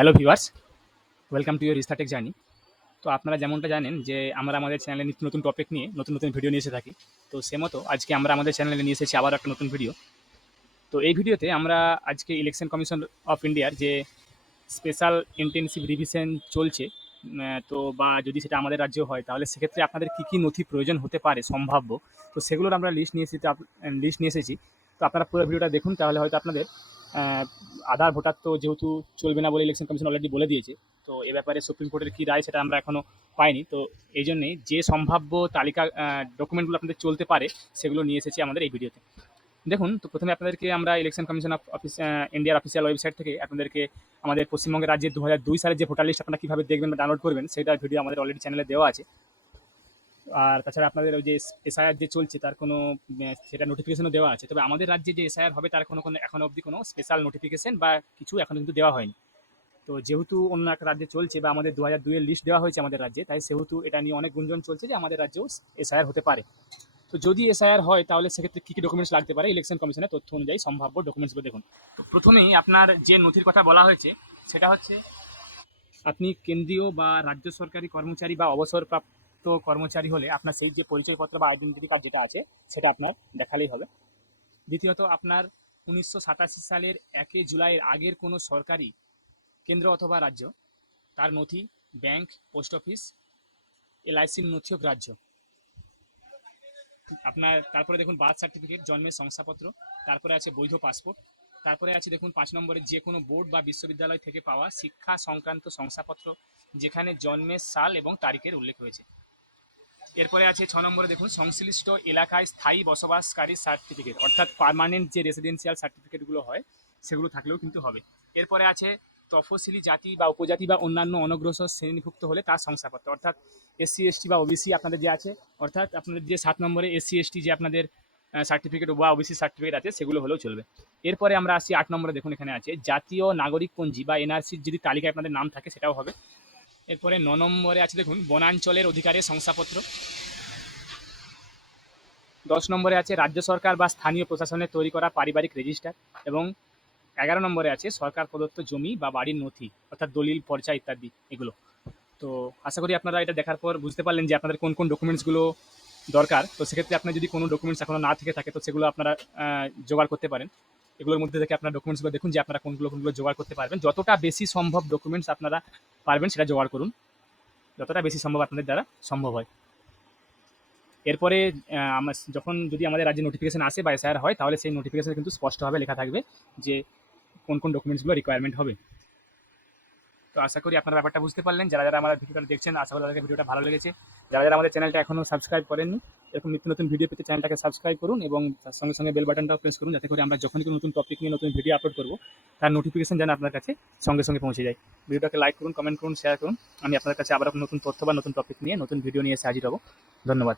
Hello viewers, welcome to your রিসার্টেক journey. তো আপনারা যেমনটা জানেন যে আমরা আমাদের চ্যানেলে নিত্য নতুন টপিক নিয়ে নতুন নতুন ভিডিও নিয়ে এসে থাকি। তো সে মতো আজকে আমরা আমাদের চ্যানেলে নিয়ে এসেছি আবার একটা নতুন ভিডিও। তো এই ভিডিওতে আমরা আজকে ইলেকশন কমিশন অফ ইন্ডিয়ার যে স্পেশাল ইন্টেনসিভ রিভিশন চলছে, তো বা যদি সেটা আমাদের রাজ্যেও হয় তাহলে সেক্ষেত্রে আপনাদের কী কী নথি প্রয়োজন হতে পারে সম্ভাব্য, তো সেগুলোর আমরা লিস্ট নিয়ে এসেছি। তো আপনারা পুরো ভিডিওটা দেখুন, তাহলে হয়তো আপনাদের আধার ভোটার তো যেহেতু চলবে না বলে ইলেকশন কমিশন অলরেডি বলে দিয়েছে। তো এ ব্যাপারে সুপ্রিম কোর্টের কী রায় সেটা আমরা এখনও পাইনি। তো এই জন্যেই যে সম্ভাব্য তালিকা ডকুমেন্টগুলো আপনাদের চলতে পারে সেগুলো নিয়ে এসেছি আমাদের এই ভিডিওতে। দেখুন, তো প্রথমে আপনাদেরকে আমরা ইলেকশন কমিশন অফ অফিস ইন্ডিয়ার অফিসিয়াল ওয়েবসাইট থেকে আপনাদেরকে আমাদের পশ্চিমবঙ্গের রাজ্যের 2002 সালের যে ভোটার লিস্ট আপনারা কীভাবে দেখবেন বা ডাউনলোড করবেন সেটার ভিডিও আমাদের অলরেডি চ্যানেলে দেওয়া আছে। আর তাছাড়া আপনাদের ওই যে এসআইআর যে চলছে তার কোনো সেটা নোটিফিকেশনও দেওয়া আছে। তবে আমাদের রাজ্যে যে এসআইআর হবে তার কোনো এখনো অবধি কোনো স্পেশাল নোটিফিকেশন বা কিছু এখনো কিন্তু দেওয়া হয়নি। তো যেহেতু অন্য একটা রাজ্যে চলছে বা আমাদের 2002 এর লিস্ট দেওয়া হয়েছে আমাদের রাজ্যে, তাই সেহেতু এটা নিয়ে অনেক গুঞ্জন চলছে যে আমাদের রাজ্যেও এসআইআর হতে পারে। তো যদি এসআইআর হয় তাহলে সেক্ষেত্রে কী কী ডকুমেন্টস লাগতে পারে ইলেকশন কমিশনের তথ্য অনুযায়ী সম্ভাব্য ডকুমেন্টসগুলো দেখুন। তো প্রথমেই আপনার যে নথির কথা বলা হয়েছে সেটা হচ্ছে আপনি কেন্দ্রীয় বা রাজ্য সরকারি কর্মচারী বা অবসরপ্রাপ্ত কর্মচারী হলে আপনার সেই যে পরিচয়পত্র বা আইডেন্টিটি কার্ড যেটা আছে সেটা আপনার দেখালেই হবে। দ্বিতীয়ত আপনার 1987 সালের 1 জুলাইয়ের আগের কোনো সরকারি কেন্দ্র অথবা রাজ্য তার নথি, ব্যাংক, পোস্ট অফিস, এলআইসির নথিও গ্রাহ্য। আপনার তারপরে দেখুন বার্থ সার্টিফিকেট, জন্মের শংসাপত্র, তারপরে আছে বৈধ পাসপোর্ট, তারপরে আছে দেখুন 5 নম্বরে যে কোনো বোর্ড বা বিশ্ববিদ্যালয় থেকে পাওয়া শিক্ষা সংক্রান্ত শংসাপত্র যেখানে জন্মের সাল এবং তারিখের উল্লেখ হয়েছে। এরপরে আছে 6 নম্বরে দেখুন সংশ্লিষ্ট এলাকায় স্থায়ী বসবাসকারী সার্টিফিকেট, অর্থাৎ পার্মানেন্ট যে রেসিডেন্সিয়াল সার্টিফিকেটগুলো হয় সেগুলো থাকলেও কিন্তু হবে। এরপরে আছে তফসিলি জাতি বা উপজাতি বা অন্যান্য অনগ্রসর শ্রেণীভুক্ত হলে তার শংসাপত্র, অর্থাৎ এসসি এসটি বা ওবিসি আপনাদের যে আছে, অর্থাৎ আপনাদের যে 7 নম্বরে এসসি এসটি যে আপনাদের সার্টিফিকেট বা ওবিসি সার্টিফিকেট আছে সেগুলো হলেও চলবে। এরপরে আমরা আসি 8 নম্বরে, দেখুন এখানে আছে জাতীয় নাগরিক পঞ্জি বা এনআরসির যদি তালিকায় আপনাদের নাম থাকে সেটাও হবে। এরপরে 9 নম্বরে আছে দেখুন বনাঞ্চলের অধিকারের শংসাপত্র। 10 নম্বরে আছে রাজ্য সরকার বা স্থানীয় প্রশাসনের তৈরি করা পারিবারিক রেজিস্টার, এবং 11 নম্বরে আছে সরকার প্রদত্ত জমি বা বাড়ির নথি, অর্থাৎ দলিল, পর্চা ইত্যাদি এগুলো। তো আশা করি আপনারা এটা দেখার পর বুঝতে পারলেন যে আপনাদের কোন কোন ডকুমেন্টসগুলো দরকার। তো সেক্ষেত্রে আপনার যদি কোনো ডকুমেন্টস এখনও না থেকে থাকে তো সেগুলো আপনারা জোগাড় করতে পারেন। এগুলোর মধ্যে থেকে আপনার ডকুমেন্টসগুলো দেখুন যে আপনারা কোনগুলো জোগাড় করতে পারবেন। যতটা বেশি সম্ভব ডকুমেন্টস আপনারা পারবেন সেটা জোগাড় করুন, যতটা বেশি সম্ভব আপনাদের দ্বারা সম্ভব হয়। এরপরে যখন যদি আমাদের রাজ্যে নোটিফিকেশন আসে বা এসআইআর হয় তাহলে সেই নোটিফিকেশনে কিন্তু স্পষ্টভাবে লেখা থাকবে যে কোন কোন ডকুমেন্টসগুলো রিকোয়ারমেন্ট হবে। তো আশা করি আপনারা ব্যাপারটা বুঝতে পারলেন। যারা যারা আমাদের ভিডিওটা দেখছেন আশা করি তাদেরকে ভিডিওটা ভালো লেগেছে। যারা যারা আমাদের চ্যানেলটা এখনও সাবস্ক্রাইব করেননি, এরকম নিত্য নতুন ভিডিও পেতে চ্যানেলটাকে সাবস্ক্রাইব করুন এবং তার সঙ্গে সঙ্গে বেল বাটনটাও প্রেস করুন, যাতে করে আমরা যখনই কোনো নতুন টপিক নিয়ে নতুন ভিডিও আপলোড করবো তার নোটিফিকেশন যেন আপনার কাছে সঙ্গে সঙ্গে পৌঁছে যায়। ভিডিওটাকে লাইক করুন, কমেন্ট করুন, শেয়ার করুন। আমি আপনাদের কাছে আবার নতুন তথ্য বা নতুন টপিক নিয়ে নতুন ভিডিও নিয়ে এসে হাজির হব। ধন্যবাদ।